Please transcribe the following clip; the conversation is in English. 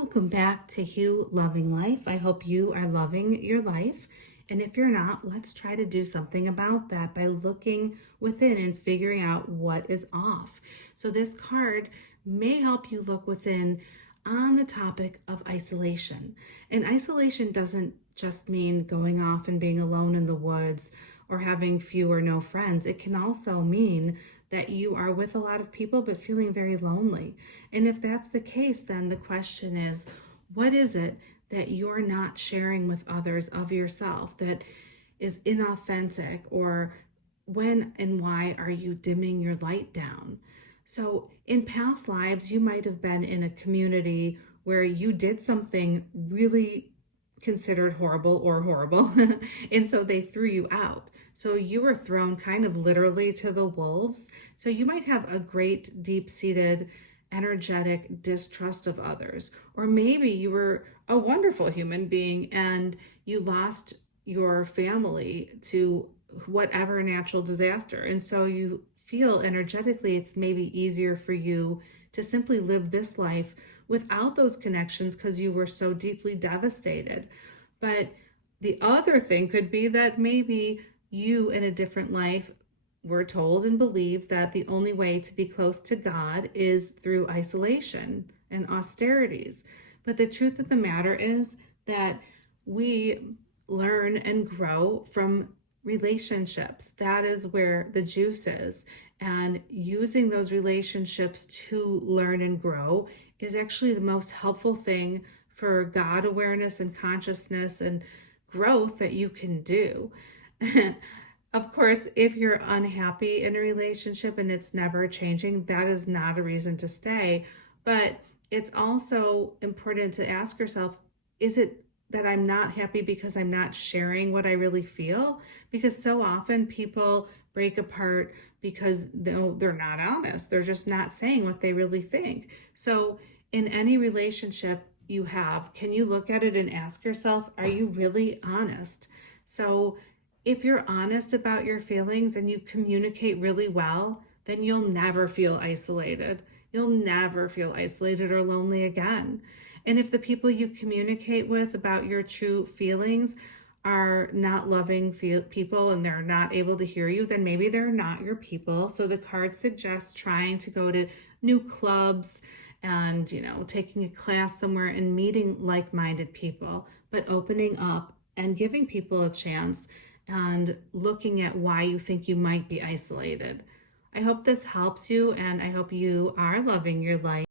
Welcome back to You Loving Life. I hope you are loving your life. And if you're not, let's try to do something about that by looking within and figuring out what is off. So this card may help you look within on the topic of isolation. And isolation doesn't just mean going off and being alone in the woods or having few or no friends. It can also mean that you are with a lot of people but feeling very lonely. And if that's the case, then the question is, what is it that you're not sharing with others of yourself that is inauthentic, or when and why are you dimming your light down? So in past lives, you might have been in a community where you did something really considered horrible, and so they threw you out. So you were thrown kind of literally to the wolves. So you might have a great deep-seated energetic distrust of others, or maybe you were a wonderful human being and you lost your family to whatever natural disaster, and so you feel energetically it's maybe easier for you to simply live this life without those connections because you were so deeply devastated. But the other thing could be that maybe you in a different life were told and believed that the only way to be close to God is through isolation and austerities. But the truth of the matter is that we learn and grow from relationships. That is where the juice is. And using those relationships to learn and grow is actually the most helpful thing for God awareness and consciousness and growth that you can do. Of course, if you're unhappy in a relationship and it's never changing, that is not a reason to stay. But it's also important to ask yourself, is it that I'm not happy because I'm not sharing what I really feel? Because so often people break apart because they're not honest. They're just not saying what they really think. So in any relationship you have, can you look at it and ask yourself, are you really honest? So if you're honest about your feelings and you communicate really well, then you'll never feel isolated. You'll never feel isolated or lonely again. And if the people you communicate with about your true feelings are not loving people and they're not able to hear you, then maybe they're not your people. So the card suggests trying to go to new clubs and, taking a class somewhere and meeting like-minded people, but opening up and giving people a chance and looking at why you think you might be isolated. I hope this helps you, and I hope you are loving your life.